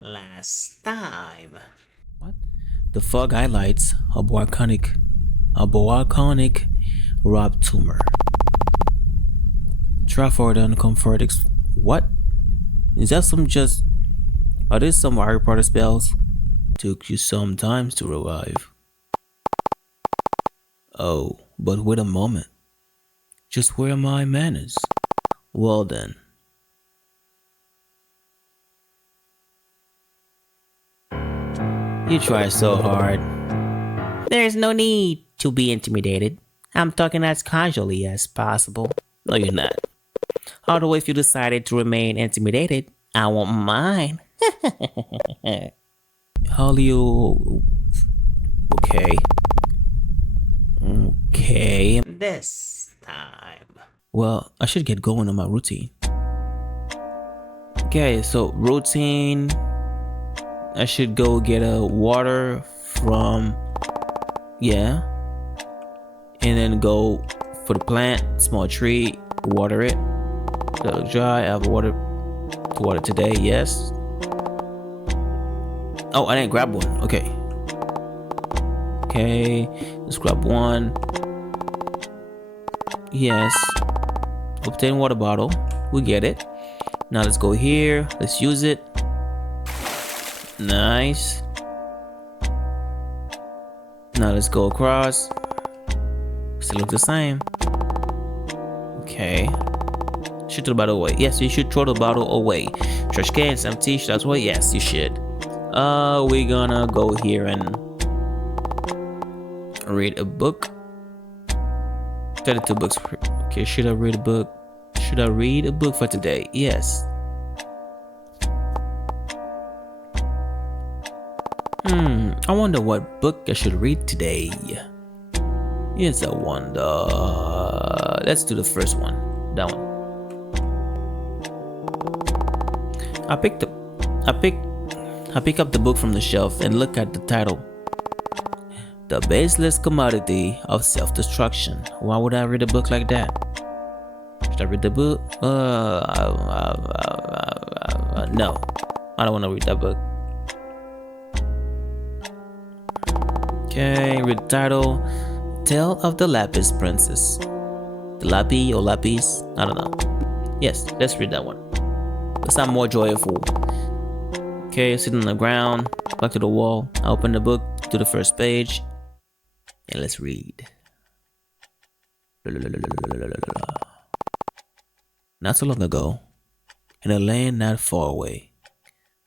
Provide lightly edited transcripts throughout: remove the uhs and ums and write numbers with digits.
Last time. What? The fog highlights a volcanic rob tumor. Trafford and comfort. What? Is that some just? Are these some Harry Potter spells? Took you some time to revive. Oh, but wait a moment. Just where are my manners? Well then. You try so hard. There's no need to be intimidated. I'm talking as casually as possible. No, you're not. Although, if you decided to remain intimidated, I won't mind. Hollywood. Okay. Okay. This time. Well, I should get going on my routine. Okay, so routine. I should go get a water from, yeah, and then go for the plant, small tree, water it. That'll dry. I have water to water today. Yes. Oh, I didn't grab one. Okay. Okay, let's grab one. Yes. Obtain water bottle. We get it. Now let's go here. Let's use it. Nice. Now let's go across. Still look the same. Okay. Should throw the bottle away. Yes, you should throw the bottle away. Trash cans empty. Should I throw it? Yes, you should. We're gonna go here and read a book. 32 books. Okay, should I read a book? Should I read a book for today? Yes. I wonder what book I should read today. It's a wonder. Let's do the first one. That one. I pick up the book from the shelf and look at the title. The Baseless Commodity of Self-Destruction. Why would I read a book like that? Should I read the book? No. I don't want to read that book. Okay, read the title. Tale of the Lapis Princess. The Lapi or Lapis? I don't know. Yes, let's read that one. Let's sound more joyful. Okay, sitting on the ground, back to the wall. I open the book to the first page. And let's read. Not so long ago, in a land not far away,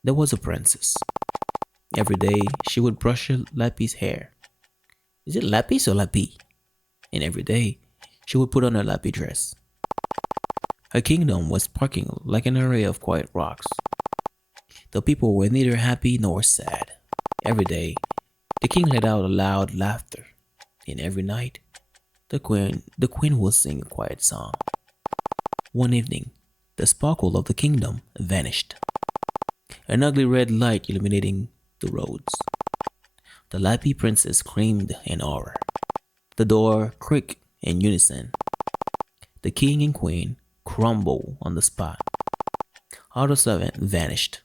there was a princess. Every day, she would brush her Lapi's hair. Is it Lapis or Lapi? And every day, she would put on her Lapi dress. Her kingdom was sparkling like an array of quiet rocks. The people were neither happy nor sad. Every day, the king let out a loud laughter. And every night, the queen will sing a quiet song. One evening, the sparkle of the kingdom vanished. An ugly red light illuminating the roads. The Lapi princess screamed in horror. The door creaked in unison. The king and queen crumbled on the spot. All the servant vanished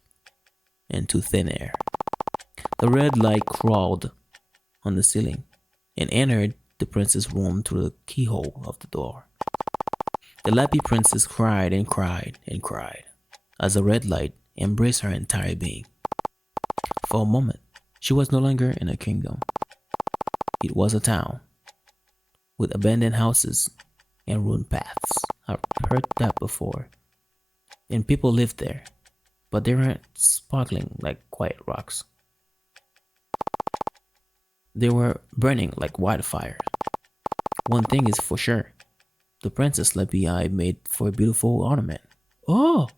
into thin air. The red light crawled on the ceiling and entered the princess' room through the keyhole of the door. The Lapi princess cried and cried and cried as the red light embraced her entire being. For a moment, she was no longer in a kingdom. It was a town with abandoned houses and ruined paths. I've heard that before. And people lived there, but they weren't sparkling like quiet rocks. They were burning like wildfire. One thing is for sure. The princess Lapi I made for a beautiful ornament. Oh!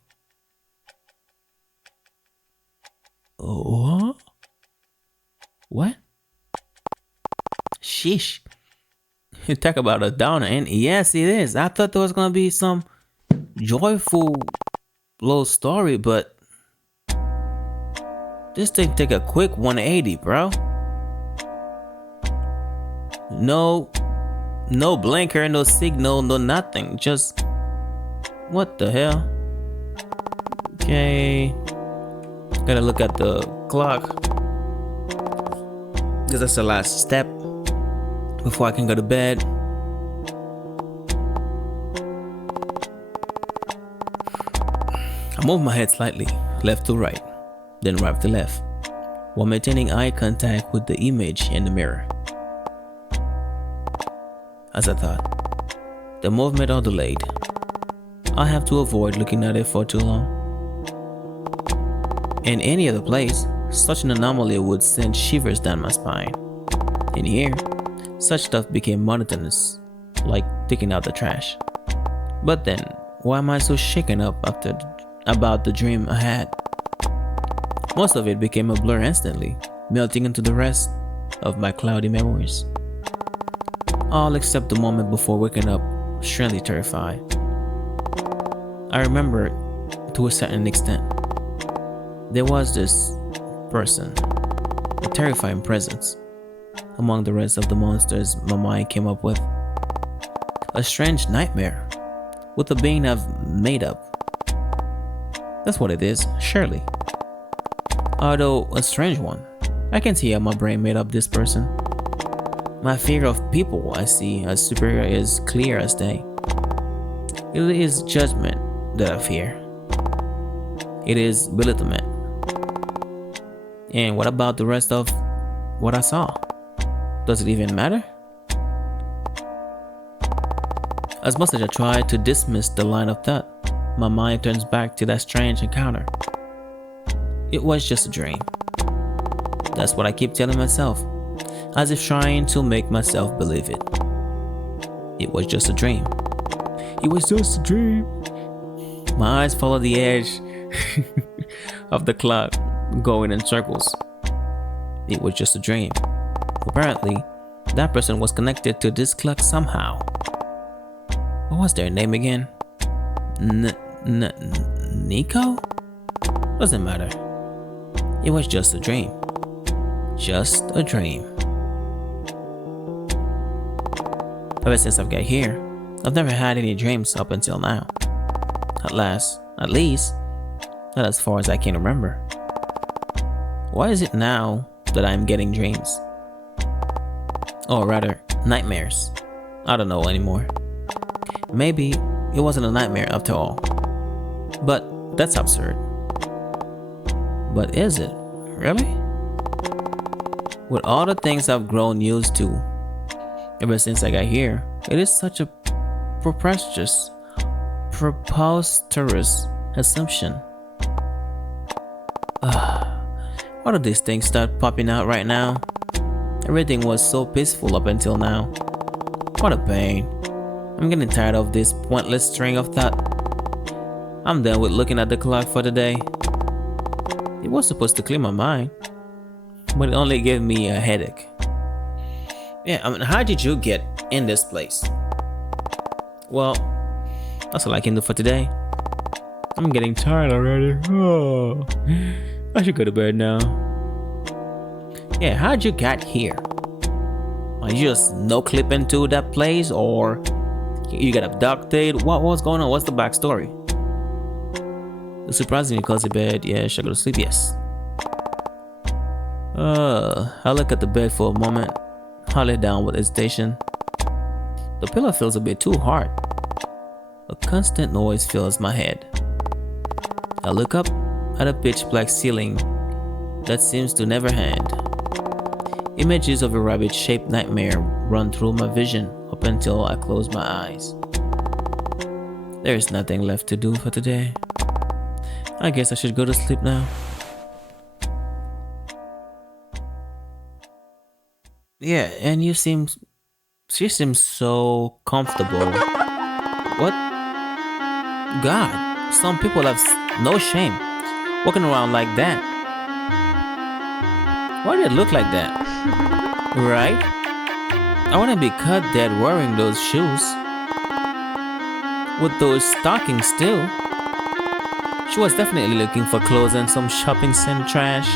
Oh? What? Sheesh. You talk about a downer, and yes, it is. I thought there was gonna be some joyful little story, but this thing take a quick 180, bro. No blinker, no signal, no nothing. Just what the hell? Okay. Gotta look at the clock, because that's the last step before I can go to bed. I move my head slightly, left to right, then right to left, while maintaining eye contact with the image in the mirror. As I thought, the movement are delayed. I have to avoid looking at it for too long. In any other place, such an anomaly would send shivers down my spine. In here, such stuff became monotonous, like taking out the trash. But then, why am I so shaken up about the dream I had? Most of it became a blur instantly, melting into the rest of my cloudy memories. All except the moment before waking up, strangely terrified. I remember it to a certain extent. There was this person, a terrifying presence, among the rest of the monsters my mind came up with. A strange nightmare, with a being I've made up. That's what it is, surely. Although a strange one. I can see how my brain made up this person. My fear of people I see as superior is clear as day. It is judgment that I fear. It is belittlement. And what about the rest of what I saw? Does it even matter? As much as I try to dismiss the line of thought, my mind turns back to that strange encounter. It was just a dream. That's what I keep telling myself, as if trying to make myself believe it. It was just a dream. It was just a dream. My eyes follow the edge of the clock, going in circles. It was just a dream. Apparently, that person was connected to this clock somehow. What was their name again? Naiko? Doesn't matter. It was just a dream. Just a dream. Ever since I've got here, I've never had any dreams up until now. At least, not as far as I can remember. Why is it now that I'm getting dreams? Or rather, nightmares. I don't know anymore. Maybe it wasn't a nightmare after all. But that's absurd. But is it? Really? With all the things I've grown used to ever since I got here, it is such a preposterous assumption. Why do these things start popping out right now? Everything was so peaceful up until now. What a pain. I'm getting tired of this pointless string of thought. I'm done with looking at the clock for the day. It was supposed to clear my mind, but it only gave me a headache. Yeah, I mean, how did you get in this place? Well, that's all I can do for today. I'm getting tired already. Oh, I should go to bed now. Yeah, how'd you get here? Are you just no-clip into that place, or you got abducted? What's going on? What's the backstory? The surprisingly cozy bed. Yeah, should I go to sleep? Yes. I look at the bed for a moment. I lay down with hesitation. The pillow feels a bit too hard. A constant noise fills my head. I look up at a pitch black ceiling that seems to never end. Images of a rabbit-shaped nightmare run through my vision up until I close my eyes. There is nothing left to do for today. I guess I should go to sleep now. Yeah, and she seems so comfortable. What? God, some people have no shame walking around like that. Why do they look like that? Right? I want to be cut dead wearing those shoes. With those stockings still. She was definitely looking for clothes and some shopping center trash.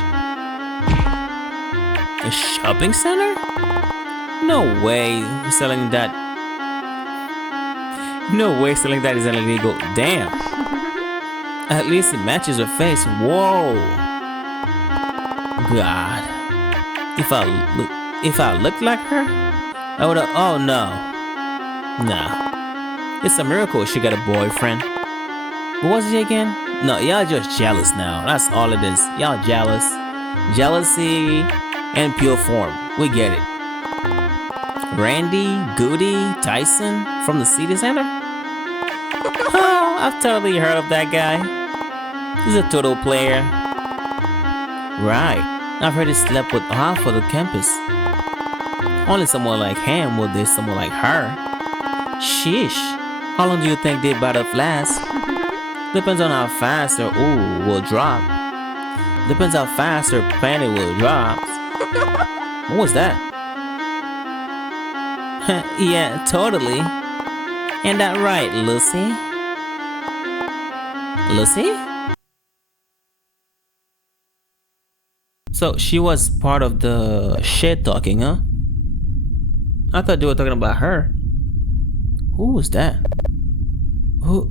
A shopping center? No way selling that. No way selling that is illegal. Damn. At least it matches her face. Whoa. God. If I looked like her, I would have. Oh no. Nah. It's a miracle she got a boyfriend. What was he again? No, y'all just jealous now. That's all it is. Y'all jealous. Jealousy and pure form. We get it. Randy, Goody, Tyson from the City Center? Oh, I've totally heard of that guy. He's a total player. Right. I've heard he slept with half of the campus. Only someone like him will date someone like her. Sheesh. How long do you think they battle last? Depends on how fast her ooh will drop. Depends how fast her panty will drop. What was that? Yeah, totally. Ain't that right, Lucy? Lucy? So she was part of the shit talking, huh? I thought they were talking about her. Who was that? Who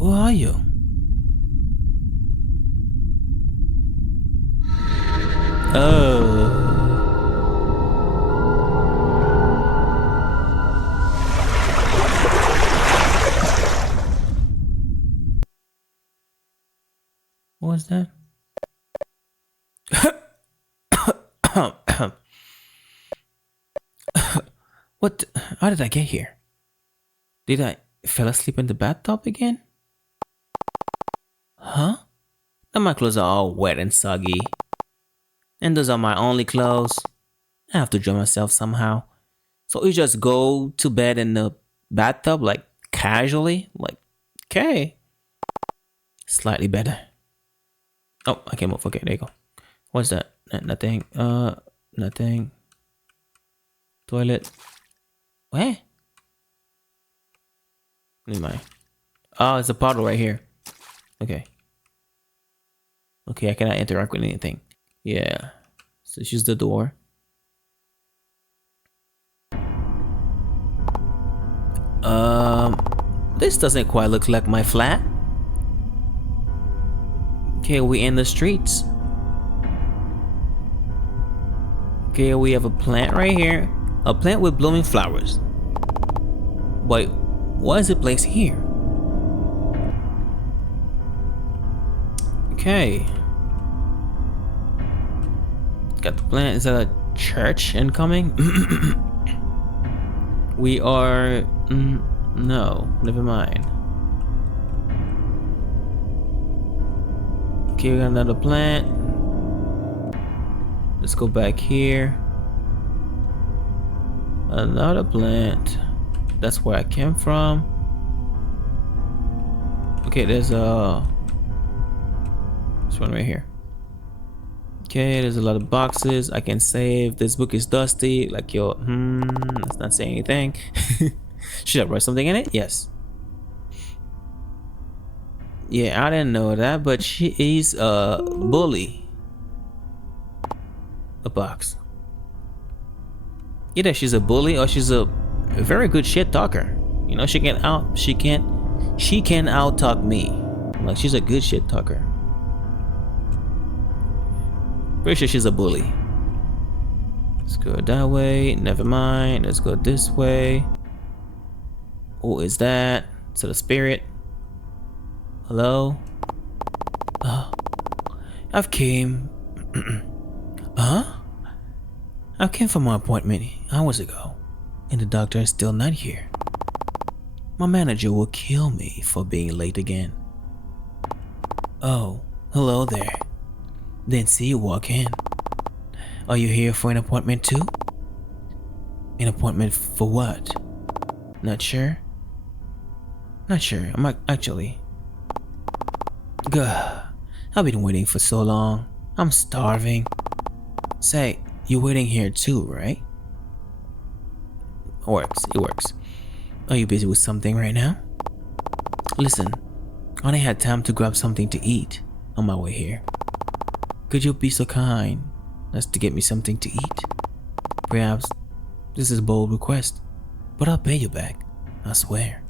are you? Oh. What was that? What? How did I get here? Did I fell asleep in the bathtub again? Huh? Now my clothes are all wet and soggy. And those are my only clothes. I have to dry myself somehow. So you just go to bed in the bathtub like casually? Like, okay. Slightly better. Oh, I can't move. Okay, there you go. What's that? Nothing. Nothing. Toilet. Where? Never mind. Oh, it's a puddle right here. Okay. Okay, I cannot interact with anything. Yeah. So she's the door. This doesn't quite look like my flat. Okay, we in the streets. Okay, we have a plant right here. A plant with blooming flowers. Wait, why is it placed here? Okay. Got the plant. Is that a church incoming? We are... no, never mind. Okay, we got another plant. Let's go back here. Another plant. That's where I came from. Okay, there's a... this one right here. Okay, there's a lot of boxes. I can save. This book is dusty. Like, yo, let's not say anything. Should I write something in it? Yes. Yeah, I didn't know that, but she is a bully. A box. Either she's a bully or she's a very good shit talker. You know, she can out talk me. Like, she's a good shit talker. Pretty sure she's a bully. Let's go that way. Never mind. Let's go this way. Who is that? Is it a spirit? Hello? Oh, I've came. Huh? I came for my appointment hours ago, and the doctor is still not here. My manager will kill me for being late again. Oh, hello there. Didn't see you walk in. Are you here for an appointment too? An appointment for what? Not sure? Not sure. I'm actually... Gah. I've been waiting for so long. I'm starving. Say, you're waiting here too, right? It works. Are you busy with something right now? Listen, I only had time to grab something to eat on my way here. Could you be so kind as to get me something to eat? Perhaps this is a bold request, but I'll pay you back, I swear.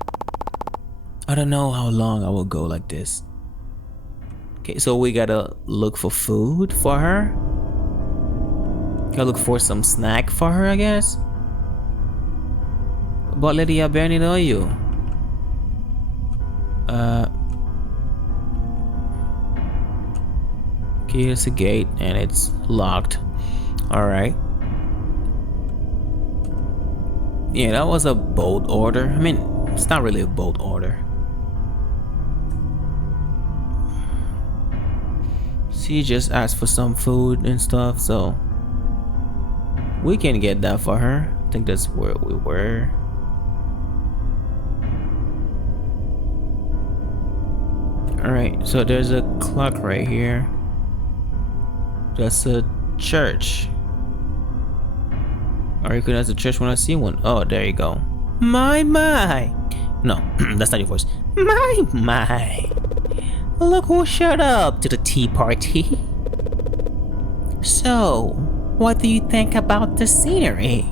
I don't know how long I will go like this. Okay, so we gotta look for food for her. Gotta look for some snack for her, I guess. But lady, I barely know you. Okay, it's a gate and it's locked. Alright. Yeah, that was a bold order. I mean, it's not really a bold order. She just asked for some food and stuff, so we can get that for her. I think that's where we were. Alright, so there's a clock right here. That's a church. I recognize the church when I see one. Oh, there you go. My. No, that's not your voice. My. Look who showed up to the tea party. So, what do you think about the scenery?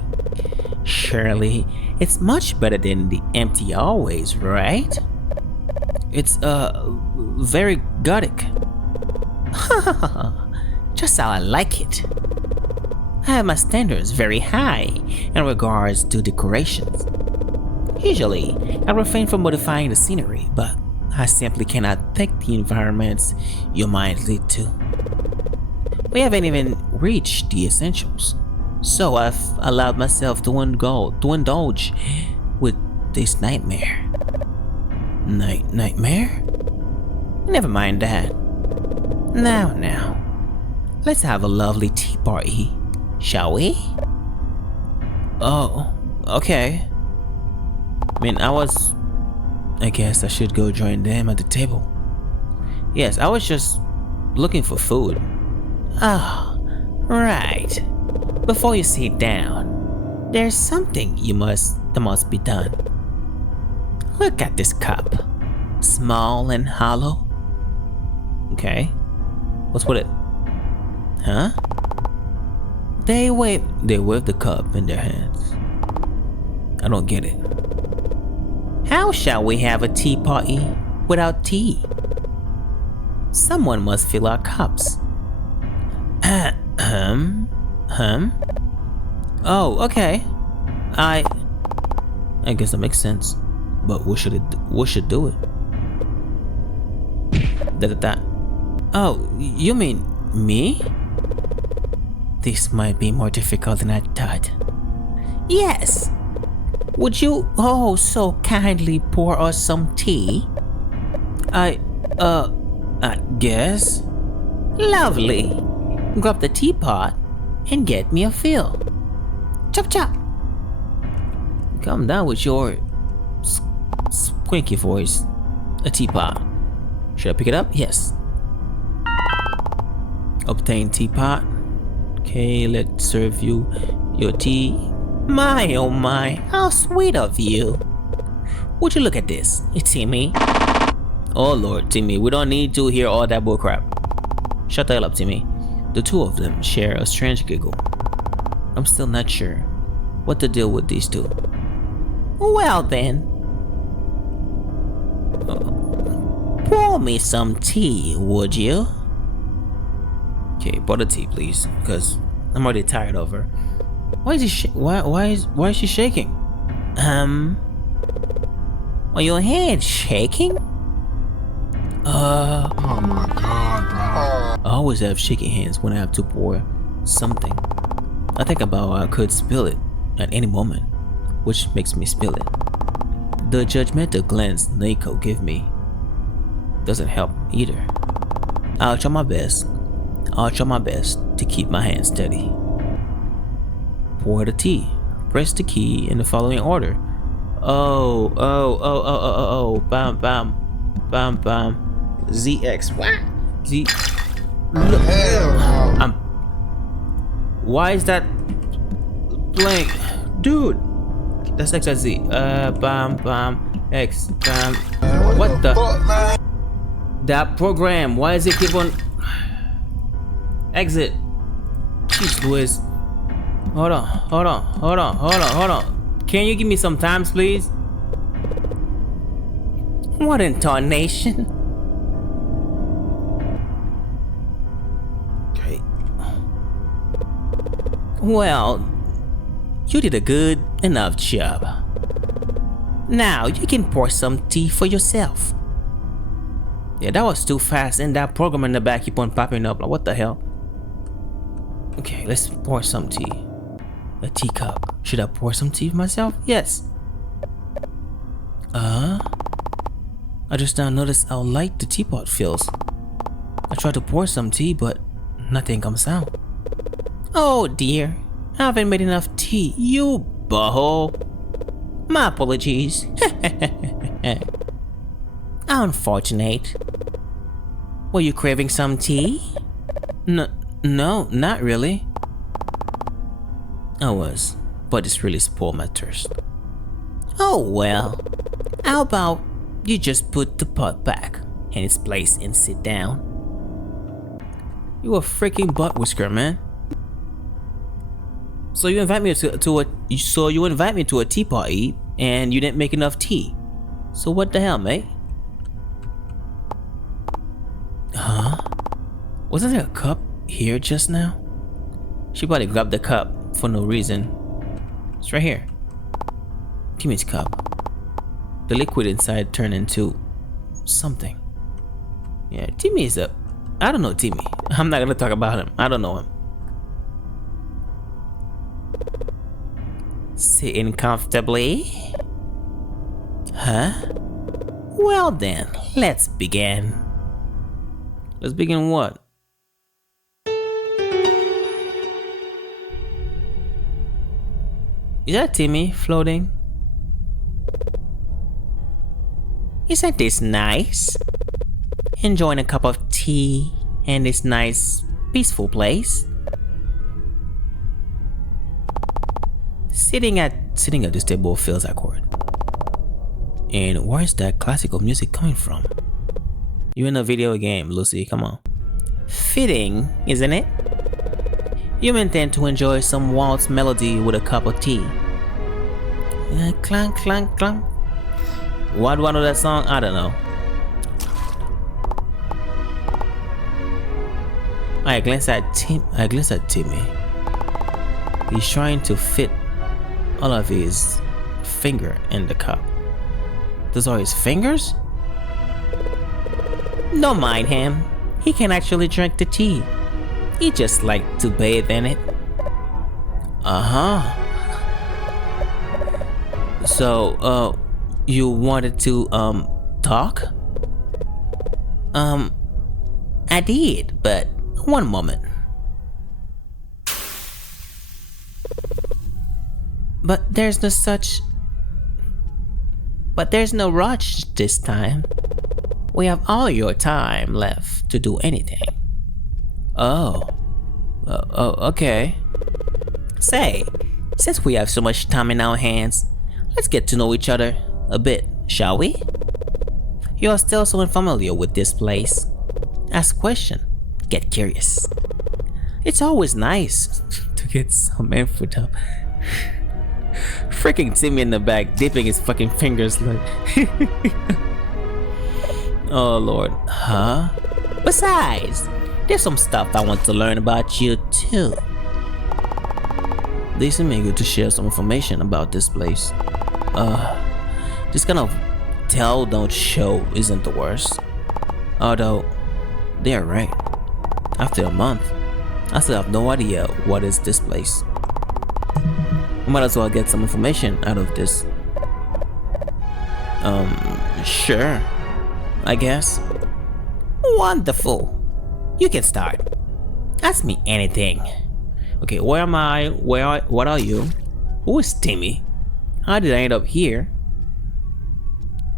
Surely, it's much better than the empty hallways, right? It's, very gothic. Just how I like it. I have my standards very high in regards to decorations. Usually, I refrain from modifying the scenery, but I simply cannot take the environments your mind lead to. We haven't even reached the essentials, so I've allowed myself to indulge with this nightmare. Nightmare? Never mind that. Now, let's have a lovely tea party, shall we? Oh, okay. I guess I should go join them at the table. Yes, I was just looking for food. Ah, right. Before you sit down, there's something that must be done. Look at this cup. Small and hollow. Okay. What's with it? Huh? They wave the cup in their hands. I don't get it. How shall we have a tea party without tea? Someone must fill our cups. Oh, okay. I guess that makes sense. But what should do it? That. Oh, you mean me? This might be more difficult than I thought. Yes. Would you so kindly pour us some tea? I guess. Lovely. Grab the teapot and get me a fill. Chop chop. Calm down with your squeaky voice. A teapot. Should I pick it up? Yes. Obtain teapot. Okay, let's serve you your tea. My oh my, how sweet of you. Would you look at this, Timmy? Oh Lord, Timmy, we don't need to hear all that bullcrap. Shut the hell up, Timmy. The two of them share a strange giggle. I'm still not sure what to deal with these two. Well then, pour me some tea, would you? Okay, pour the tea, please, because I'm already tired of her. Why is he why is she shaking? Are your hands shaking? Oh my god, bro. I always have shaky hands when I have to pour something. I think about how I could spill it at any moment, which makes me spill it. The judgmental glance Naiko give me doesn't help either. I'll try my best to keep my hands steady. Pour the tea. Press the key in the following order. Oh, bam, ZX. What? Z. Look. Hell. Why is that blank? Dude. That's X, Z. X, bam. What the? That program. Why is it keep on? Exit. Jeez Louis. Hold on. Can you give me some times, please? What in tarnation? Okay. Well, you did a good enough job. Now you can pour some tea for yourself. Yeah, that was too fast, and that program in the back keep on popping up. Like, what the hell? Okay, let's pour some tea. A teacup. Should I pour some tea for myself? Yes. I just now noticed how light the teapot feels. I tried to pour some tea, but nothing comes out. Oh dear, I haven't made enough tea, you butthole. My apologies. How unfortunate. Were you craving some tea? No, not really. I was, but it's really spoiled my thirst. Oh well, how about you just put the pot back in its place and sit down? You a freaking butt whisker, man. So you invite me to a tea party and you didn't make enough tea. So what the hell, mate? Huh? Wasn't there a cup here just now? She probably grabbed the cup for no reason. It's right here. Timmy's cup. The liquid inside turned into something. Yeah, Timmy is I don't know Timmy. I'm not gonna talk about him. I don't know him. Sitting comfortably? Huh? Well then, let's begin. Let's begin what? Is that Timmy floating? Isn't this nice? Enjoying a cup of tea in this nice, peaceful place. Sitting at this table feels awkward. And where's that classical music coming from? You're in a video game, Lucy, come on. Fitting, isn't it? You intend to enjoy some waltz melody with a cup of tea. Clank, clank, clank. Why do I know that song? I don't know. I glance at Timmy. He's trying to fit all of his finger in the cup. Those are his fingers? Don't mind him. He can actually drink the tea. He just likes to bathe in it. So, you wanted to, talk? I did, but one moment. But there's no rush this time. We have all your time left to do anything. Okay. Say, since we have so much time in our hands, let's get to know each other a bit, shall we? You're still so unfamiliar with this place. Ask questions, get curious. It's always nice to get some input up. Freaking Timmy in the back, dipping his fucking fingers like. Oh lord, huh? Besides, there's some stuff I want to learn about you too. They seem eager to share some information about this place. This kind of tell don't show isn't the worst. Although, they're right. After a month, I still have no idea what is this place. We might as well get some information out of this. Sure. I guess. Wonderful. You can start. Ask me anything. Okay, where am I? What are you? Who is Timmy? How did I end up here?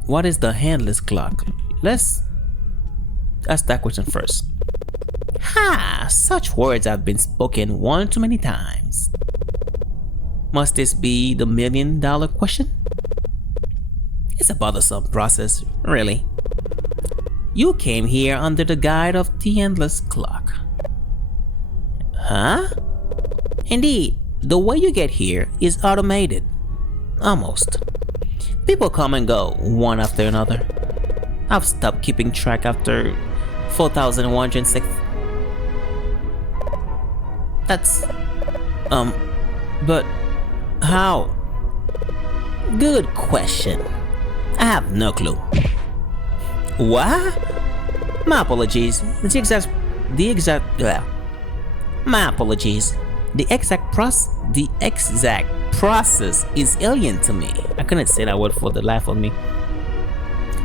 What is the handless clock? Let's ask that question first. Ha! Such words have been spoken one too many times. Must this be the $1 million question? It's a bothersome process, really. You came here under the guide of the endless clock. Huh? Indeed, the way you get here is automated. Almost. People come and go, one after another. I've stopped keeping track after 4,106. But how? Good question. I have no clue. What? My apologies. My apologies. The exact process is alien to me. I couldn't say that word for the life of me.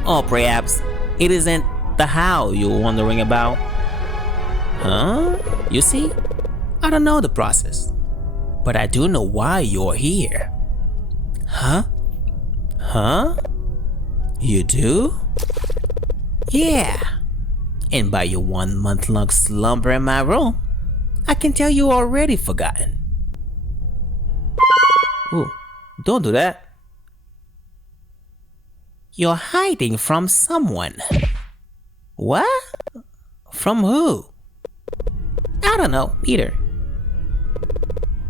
Or perhaps it isn't the how you're wondering about. Huh? You see? I don't know the process, but I do know why you're here. Huh? Huh? You do? Yeah. And by your 1 month long slumber in my room, I can tell you already forgotten. Ooh, don't do that. You're hiding from someone. What? From who? I don't know either.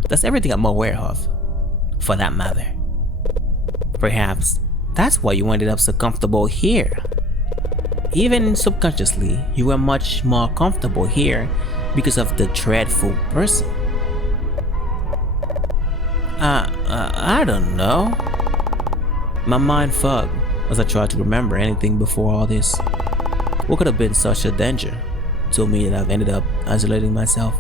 That's everything I'm aware of, for that matter. Perhaps that's why you ended up so comfortable here. Even subconsciously, you were much more comfortable here because of the dreadful person. I don't know. My mind fogged as I tried to remember anything before all this. What could have been such a danger to me that I've ended up isolating myself?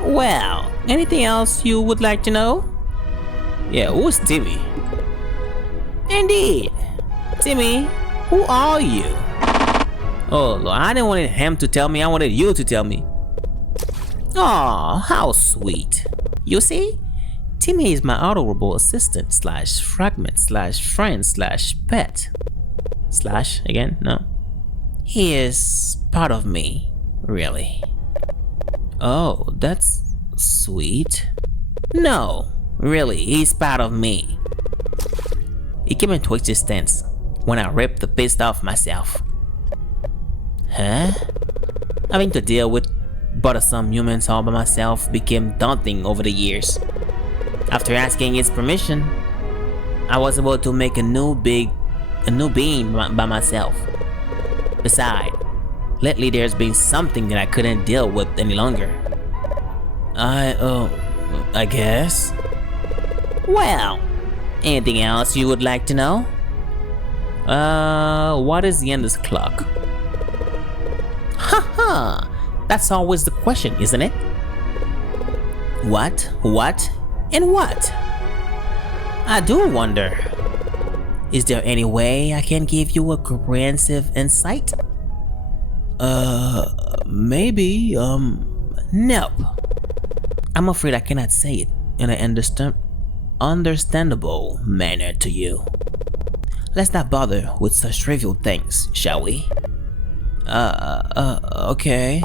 Well, anything else you would like to know? Yeah, who's Timmy? Indeed. Timmy, who are you? Oh, Lord, I didn't want him to tell me, I wanted you to tell me. Aw, how sweet. You see? Timmy is my adorable assistant slash fragment slash friend slash pet. Slash again? No. He is part of me, really. Oh, that's sweet. No, really, he's part of me. He came into existence when I ripped the paste off myself. Huh? Having to deal with bothersome humans all by myself became daunting over the years. After asking his permission, I was able to make a new being by myself. Besides, lately there's been something that I couldn't deal with any longer. I guess. Well, anything else you would like to know? What is the endless clock? Haha, that's always the question, isn't it? What, and what? I do wonder. Is there any way I can give you a comprehensive insight? Maybe, nope. I'm afraid I cannot say it in an understandable manner to you. Let's not bother with such trivial things, shall we? Okay.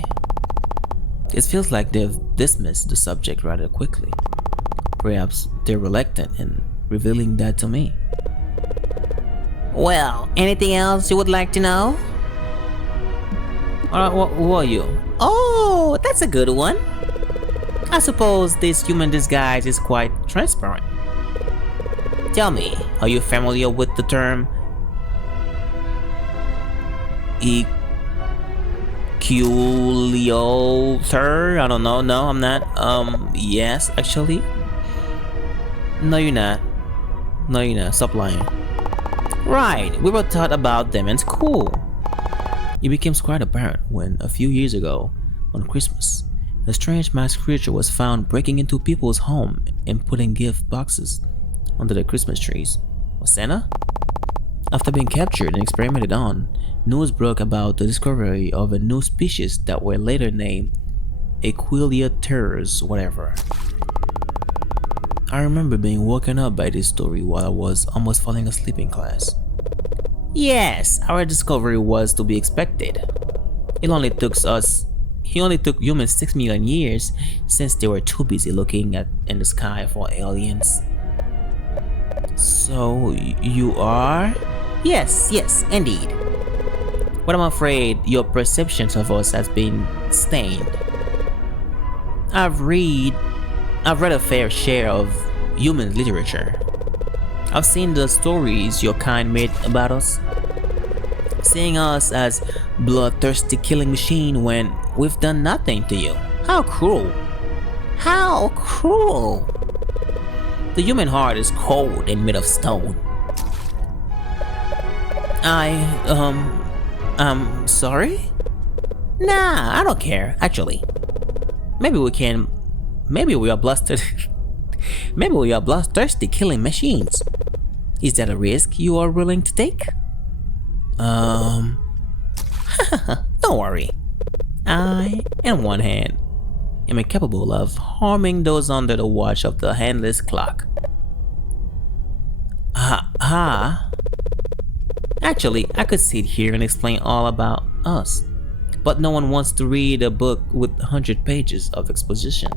It feels like they've dismissed the subject rather quickly. Perhaps they're reluctant in revealing that to me. Well, anything else you would like to know? Who are you? Oh, that's a good one. I suppose this human disguise is quite transparent. Tell me, are you familiar with the term equiliator? I don't know. No, I'm not. Yes, actually. No, you're not. No, you're not. Stop lying. Right, we were taught about them in school. It became quite apparent when, a few years ago, on Christmas, a strange masked creature was found breaking into people's home and putting gift boxes under the Christmas trees. Was Santa? After being captured and experimented on, news broke about the discovery of a new species that were later named equiliators, whatever. I remember being woken up by this story while I was almost falling asleep in class. Yes, our discovery was to be expected. It only took humans 6 million years since they were too busy looking in the sky for aliens. So, you are? Yes, indeed. But I'm afraid your perceptions of us has been stained. I've read a fair share of human literature. I've seen the stories your kind made about us, seeing us as bloodthirsty killing machine when we've done nothing to you. How cruel. How cruel! The human heart is cold and made of stone. I'm sorry? Nah, I don't care, actually. Maybe we are blasted. Maybe we are bloodthirsty killing machines. Is that a risk you are willing to take? Don't worry. I, on one hand, am incapable of harming those under the watch of the handless clock. Actually, I could sit here and explain all about us, but no one wants to read a book with 100 pages of exposition.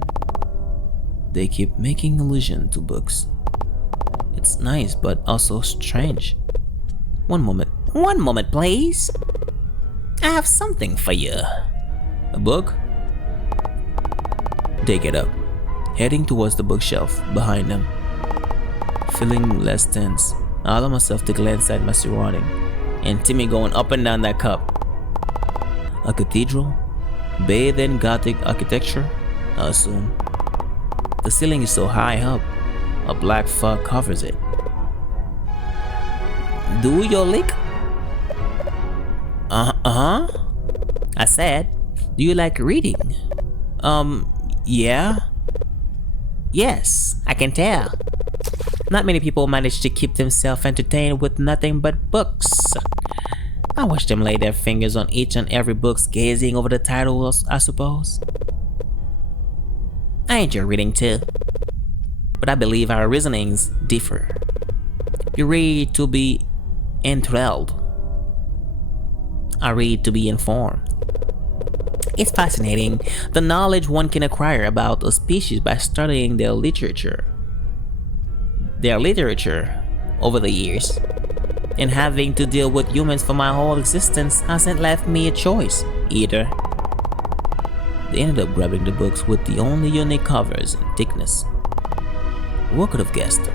They keep making allusion to books. It's nice, but also strange. One moment, please. I have something for you. A book? They get up, heading towards the bookshelf behind them. Feeling less tense, I allow myself to glance at my surrounding, and Timmy going up and down that cup. A cathedral, bathed in Gothic architecture, I assume. The ceiling is so high up, a black fog covers it. Do you like? I said, do you like reading? Yeah? Yes, I can tell. Not many people manage to keep themselves entertained with nothing but books. I watch them lay their fingers on each and every book, gazing over the titles, I suppose. I enjoy reading too, but I believe our reasonings differ. You read to be enthralled. I read to be informed. It's fascinating, the knowledge one can acquire about a species by studying their literature. Over the years. And having to deal with humans for my whole existence hasn't left me a choice, either. They ended up grabbing the books with the only unique covers and thickness. Who could have guessed?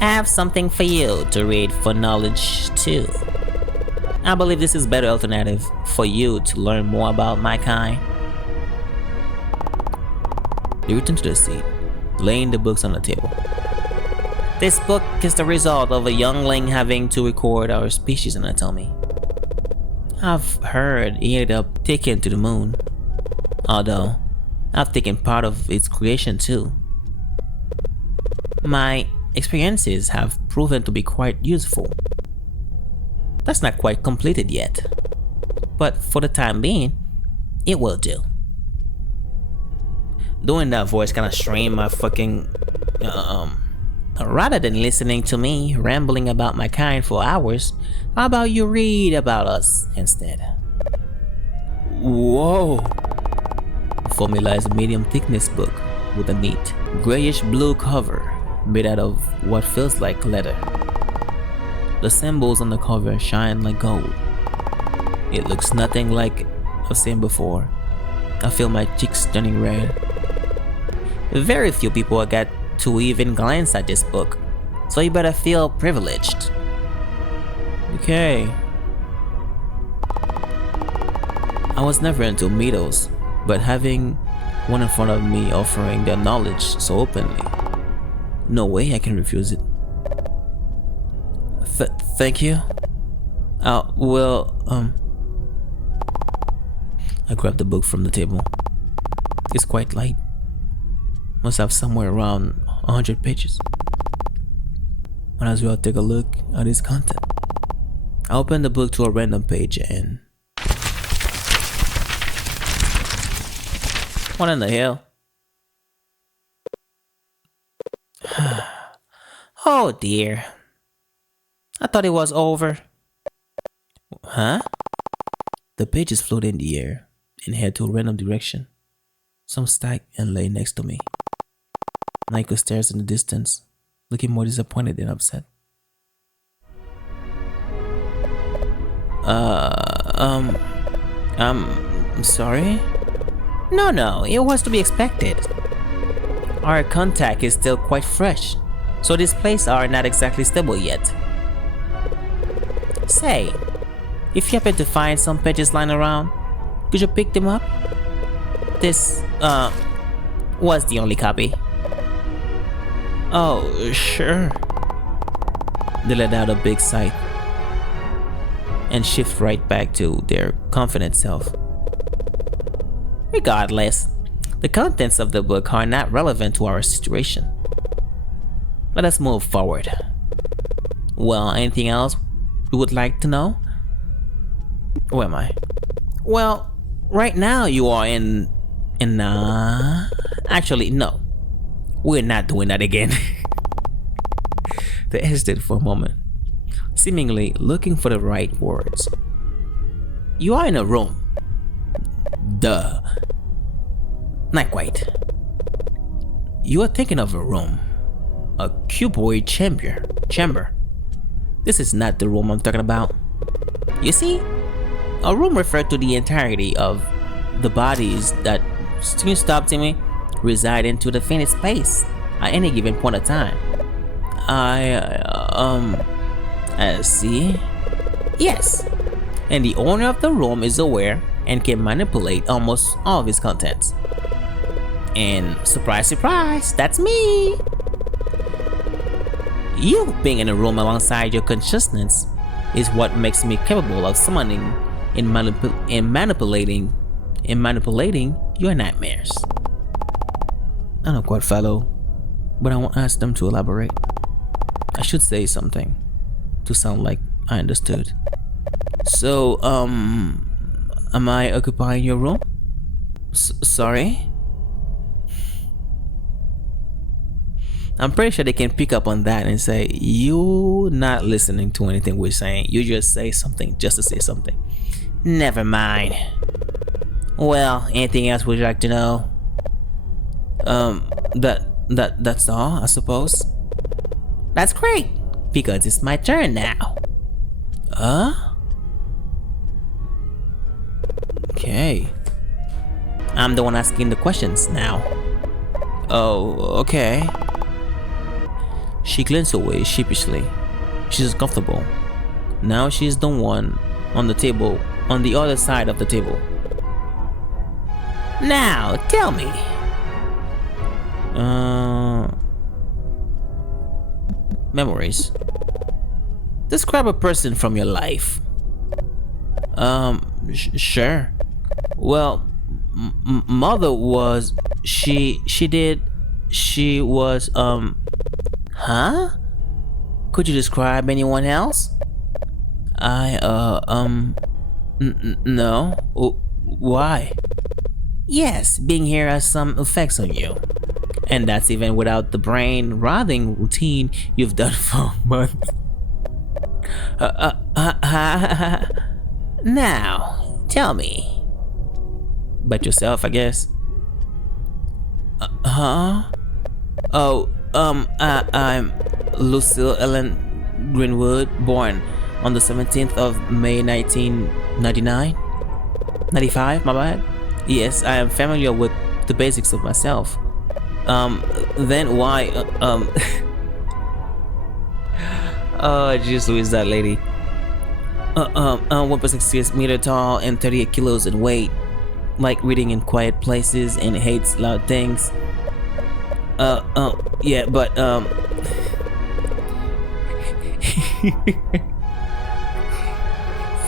I have something for you to read for knowledge too. I believe this is a better alternative for you to learn more about my kind. They returned to their seat, laying the books on the table. This book is the result of a youngling having to record our species anatomy. I've heard he ended up taken to the moon, although I've taken part of its creation too. My experiences have proven to be quite useful. That's not quite completed yet, but for the time being, it will do. Doing that voice kind of strained my fucking, Rather than listening to me rambling about my kind for hours, how about you read about us instead? Whoa! Formula is a medium thickness book with a neat, grayish blue cover made out of what feels like leather. The symbols on the cover shine like gold. It looks nothing like I've seen before. I feel my cheeks turning red. Very few people get to even glance at this book, so you better feel privileged. Okay. I was never into meadows, but having one in front of me offering their knowledge so openly, no way I can refuse it. Thank you. I grabbed the book from the table. It's quite light. Must have somewhere around 100 pages. Might as well take a look at its content. I opened the book to a random page and... What in the hell? Oh dear. I thought it was over. Huh? The pages float in the air and head to a random direction. Some stack and lay next to me. Naiko stares in the distance, looking more disappointed than upset. I'm sorry? No, it was to be expected. Our contact is still quite fresh, so these places are not exactly stable yet. Say, if you happen to find some pages lying around, could you pick them up? This Was the only copy. Oh, sure. They let out a big sigh and shift right back to their confident self. Regardless, the contents of the book are not relevant to our situation. Let us move forward. Well, anything else you would like to know? Where am I? Well, right now you are in... Actually, no. We're not doing that again. They hesitated for a moment, seemingly looking for the right words. You are in a room. Duh. Not quite. You are thinking of a room. A cuboid chamber. This is not the room I'm talking about. You see, a room referred to the entirety of the bodies that, can you stop to me, reside into the finished space at any given point of time. I see. Yes, and the owner of the room is aware and can manipulate almost all of its contents. And surprise, surprise, that's me. You being in a room alongside your consciousness is what makes me capable of summoning and manipulating your nightmares. I don't quite follow, but I won't ask them to elaborate. I should say something to sound like I understood. So, am I occupying your room? Sorry? I'm pretty sure they can pick up on that and say, you're not listening to anything we're saying. You just say something just to say something. Never mind. Well, anything else would you like to know? That's all, I suppose. That's great, because it's my turn now. Okay. I'm the one asking the questions now. Oh, okay. She glanced away sheepishly. She's comfortable. Now she's the one on the table, on the other side of the table. Now, tell me. Memories. Describe a person from your life. Sure. Well, mother was, she was, Huh? Could you describe anyone else? No. Why? Yes, being here has some effects on you. And that's even without the brain rotting routine you've done for months. Now, tell me. About yourself, I guess. Oh, I'm Lucille Ellen Greenwood, born on the 17th of May 1999? 95, my bad? Yes, I am familiar with the basics of myself. Then why, oh, jeez, who is that lady? 1.6 meter tall and 38 kilos in weight. Like reading in quiet places and hates loud things. Yeah, but,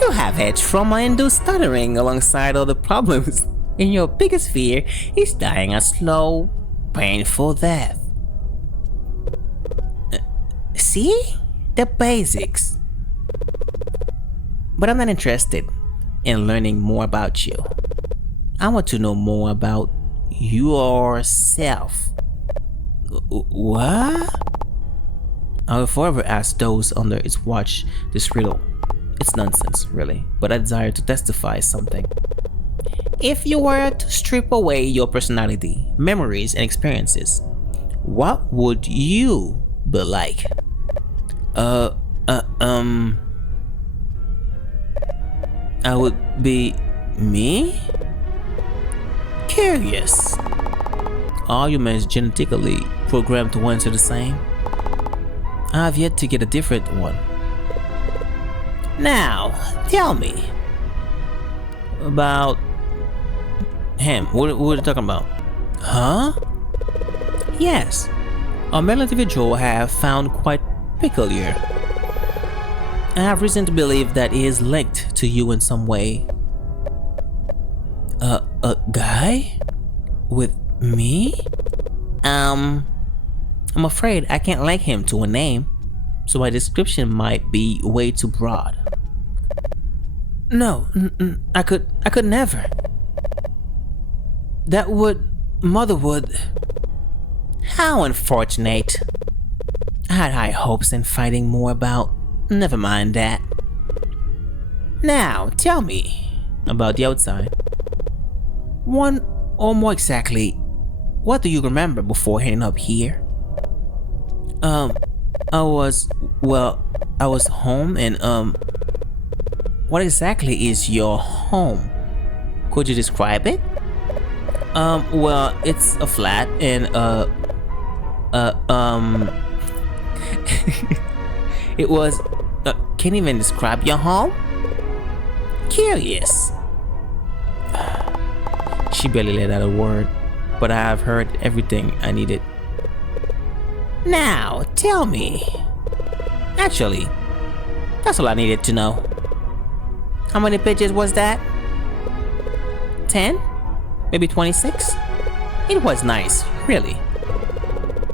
you have had trauma-induced stuttering alongside other problems, and your biggest fear is dying a slow, painful death. See? The basics. But I'm not interested in learning more about you. I want to know more about yourself. What? I will forever ask those under its watch this riddle. It's nonsense, really, but I desire to testify something. If you were to strip away your personality, memories, and experiences, what would you be like? I would be me? Curious. Are humans genetically programmed to answer the same? I have yet to get a different one. Now, tell me. About him. What are you talking about? Huh? Yes, a male individual I have found quite peculiar. I have reason to believe that he is linked to you in some way. A guy? With me? I'm afraid I can't link him to a name, so my description might be way too broad. No, I could never. Mother would. How unfortunate. I had high hopes in finding more about. Never mind that. Now, tell me about the outside. One, or more exactly, what do you remember before heading up here? I was home and, what exactly is your home? Could you describe it? Well, it's a flat and, it was, can't even describe your home? Curious. She barely let out a word, but I have heard everything I needed. Now, tell me. Actually, that's all I needed to know. How many pages was that? 10? Maybe 26? It was nice, really.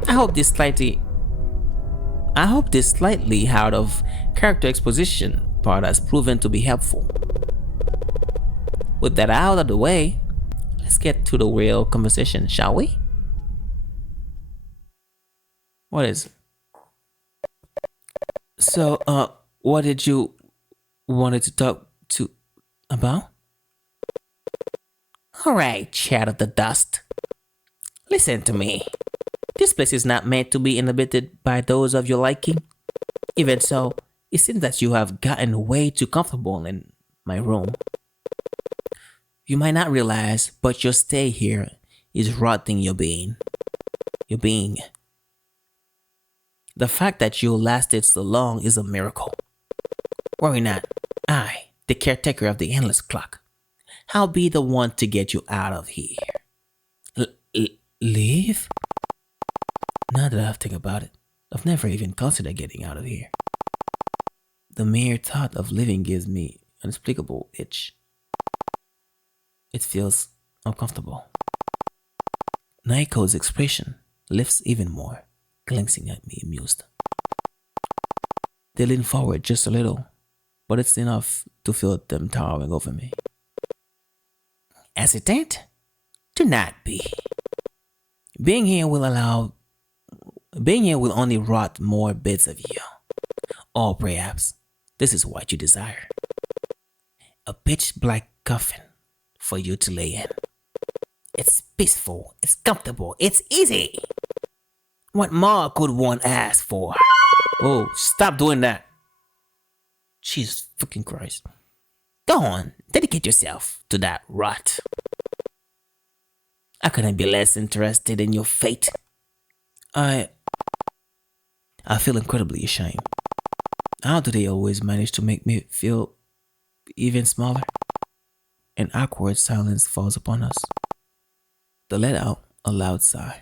I hope this slightly out of character exposition part has proven to be helpful. With that out of the way, let's get to the real conversation, shall we? What is? So, what did you wanted to talk to about? Alright, chat of the dust. Listen to me. This place is not meant to be inhabited by those of your liking. Even so, it seems that you have gotten way too comfortable in my room. You might not realize, but your stay here is rotting your being. Your being. The fact that you lasted so long is a miracle. Worry not. I, the caretaker of the endless clock, I'll be the one to get you out of here. Leave? Now that I think about it, I've never even considered getting out of here. The mere thought of leaving gives me an inexplicable itch. It feels uncomfortable. Naiko's expression lifts even more, glancing at me amused. They lean forward just a little, but it's enough to feel them towering over me. Hesitant? Do not be. Being here will only rot more bits of you. Or perhaps this is what you desire. A pitch black coffin for you to lay in. It's peaceful, it's comfortable, it's easy. What more could one ask for? Oh, stop doing that. Jesus fucking Christ. Go on, dedicate yourself to that rot. I couldn't be less interested in your fate. I feel incredibly ashamed. How do they always manage to make me feel even smaller? An awkward silence falls upon us. They let out a loud sigh.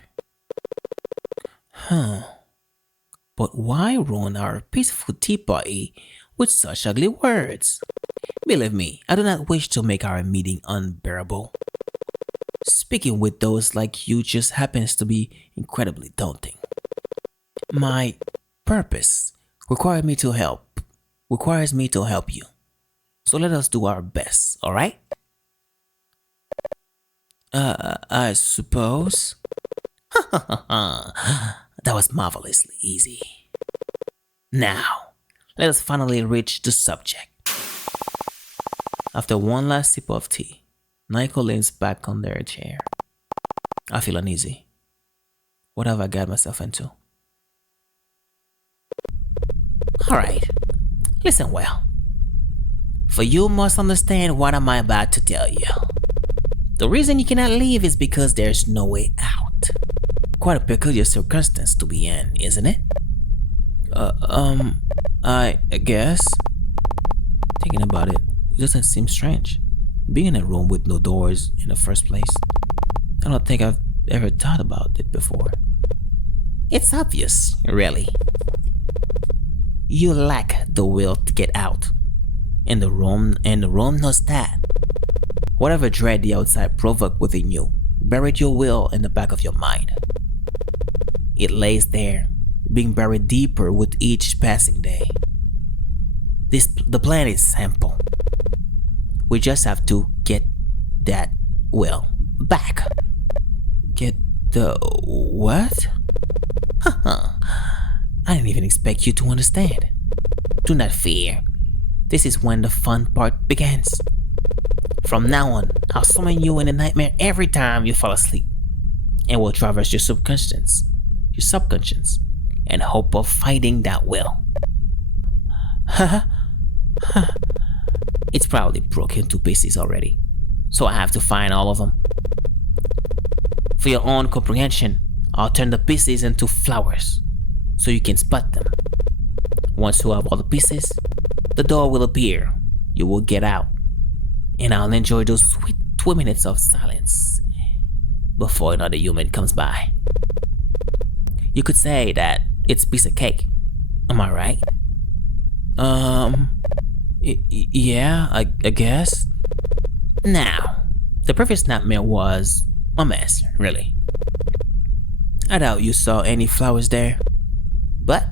But why ruin our peaceful tea party with such ugly words? Believe me, I do not wish to make our meeting unbearable. Speaking with those like you just happens to be incredibly daunting. My purpose requires me to help you. So let us do our best, alright? I suppose. That was marvelously easy. Now, let us finally reach the subject. After one last sip of tea, Naiko leans back on their chair. I feel uneasy. What have I got myself into? Alright, listen well. For you must understand what am I about to tell you. The reason you cannot leave is because there's no way out. Quite a peculiar circumstance to be in, isn't it? I guess. Thinking about it, it doesn't seem strange. Being in a room with no doors in the first place. I don't think I've ever thought about it before. It's obvious, really. You lack the will to get out. And the room knows that. Whatever dread the outside provoked within you, buried your will in the back of your mind. It lays there, being buried deeper with each passing day. The plan is simple. We just have to get that will back. Get the what? I didn't even expect you to understand. Do not fear. This is when the fun part begins. From now on, I'll summon you in a nightmare every time you fall asleep, and will traverse your subconscious, in hope of finding that will. It's probably broken to pieces already, so I have to find all of them. For your own comprehension, I'll turn the pieces into flowers, so you can spot them. Once you have all the pieces, the door will appear. You will get out, and I'll enjoy those sweet 2 minutes of silence before another human comes by. You could say that it's a piece of cake. Am I right? Yeah, I guess. Now, the previous nightmare was a mess, really. I doubt you saw any flowers there. But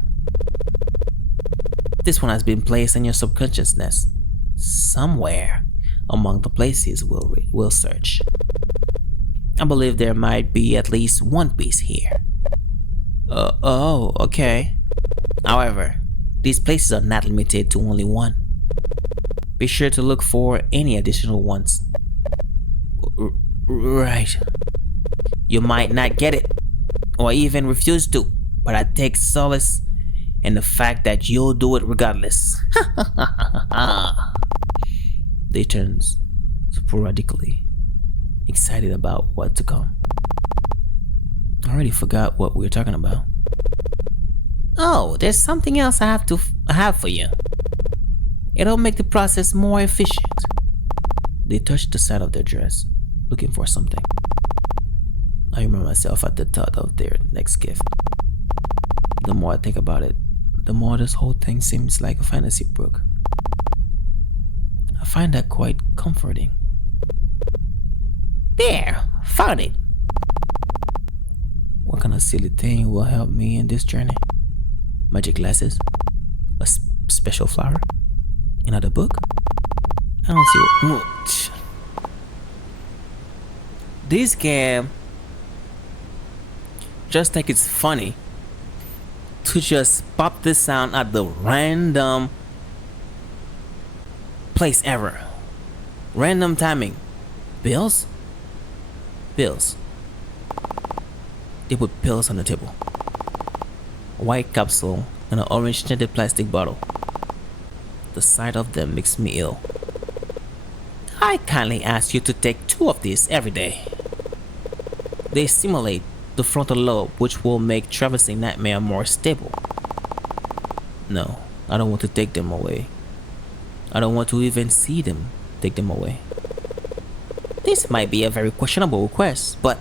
this one has been placed in your subconsciousness, somewhere among the places we'll search. I believe there might be at least one piece here. Oh, okay. However, these places are not limited to only one. Be sure to look for any additional ones. Right. You might not get it, or even refuse to, but I take solace in the fact that you'll do it regardless. They turn sporadically, excited about what to come. I already forgot what we were talking about. Oh, there's something else I have for you. It'll make the process more efficient. They touched the side of their dress, looking for something. I remember myself at the thought of their next gift. The more I think about it, the more this whole thing seems like a fantasy book. I find that quite comforting. There, found it. What kind of silly thing will help me in this journey? Magic glasses? A special flower? Another book? I don't see what... This game just think it's funny to just pop this sound at the random place ever. Random timing. Pills? Pills. They put pills on the table. A white capsule and an orange tinted plastic bottle. The sight of them makes me ill. I kindly ask you to take 2 of these every day. They simulate the frontal lobe, which will make traversing nightmare more stable. No, I don't want to take them away. I don't want to even see them take them away. This might be a very questionable request, but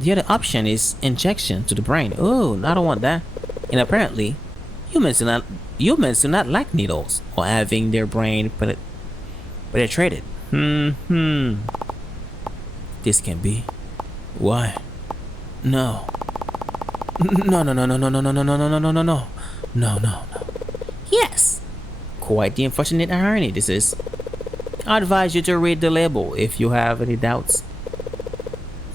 the other option is injection to the brain. Oh, I don't want that. And apparently, humans do not like needles or having their brain penetrated. This can be. Why? No. No. Yes. Quite the unfortunate irony this is. I advise you to read the label if you have any doubts.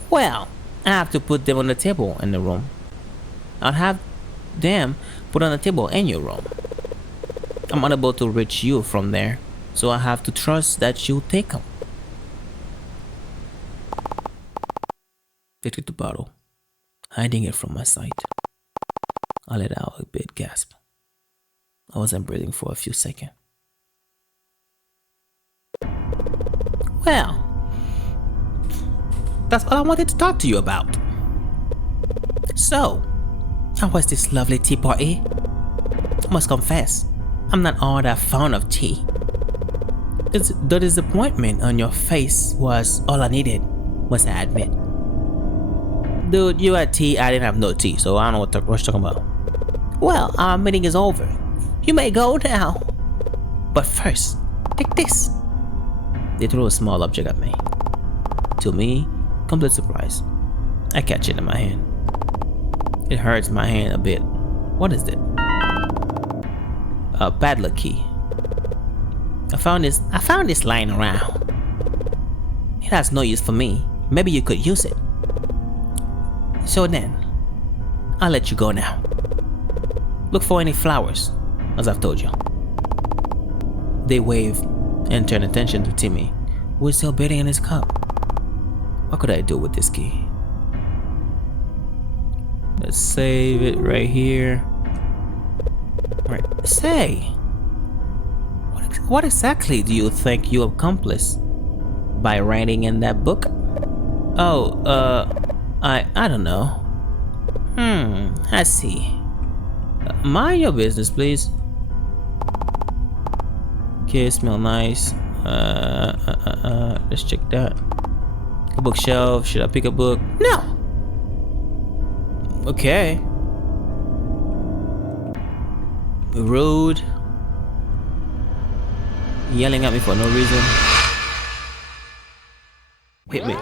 Well, I have to put them on the table in the room. I'll have them put on the table in your room. I'm unable to reach you from there, so I have to trust that you'll take them. They took the bottle, hiding it from my sight. I let out a big gasp. I wasn't breathing for a few seconds. Well, that's all I wanted to talk to you about. So, how was this lovely tea party? I must confess, I'm not all that fond of tea. The disappointment on your face was all I needed, must I admit. Dude, you had tea, I didn't have no tea, so I don't know what you're talking about. Well, our meeting is over. You may go now. But first, take this. They threw a small object at me. To me, complete surprise. I catch it in my hand. It hurts my hand a bit. What is it? A padlock key. I found this lying around. It has no use for me. Maybe you could use it. So then, I'll let you go now. Look for any flowers, as I've told you. They waved and turned attention to Timmy, who was still bathing in his cup. What could I do with this key? Let's save it right here. Right. Say, what exactly do you think you accomplished by writing in that book? Oh, I don't know. I see. Mind your business, please. Okay, smell nice. Let's check that. A bookshelf. Should I pick a book? No. Okay. Rude. Yelling at me for no reason. Hit me.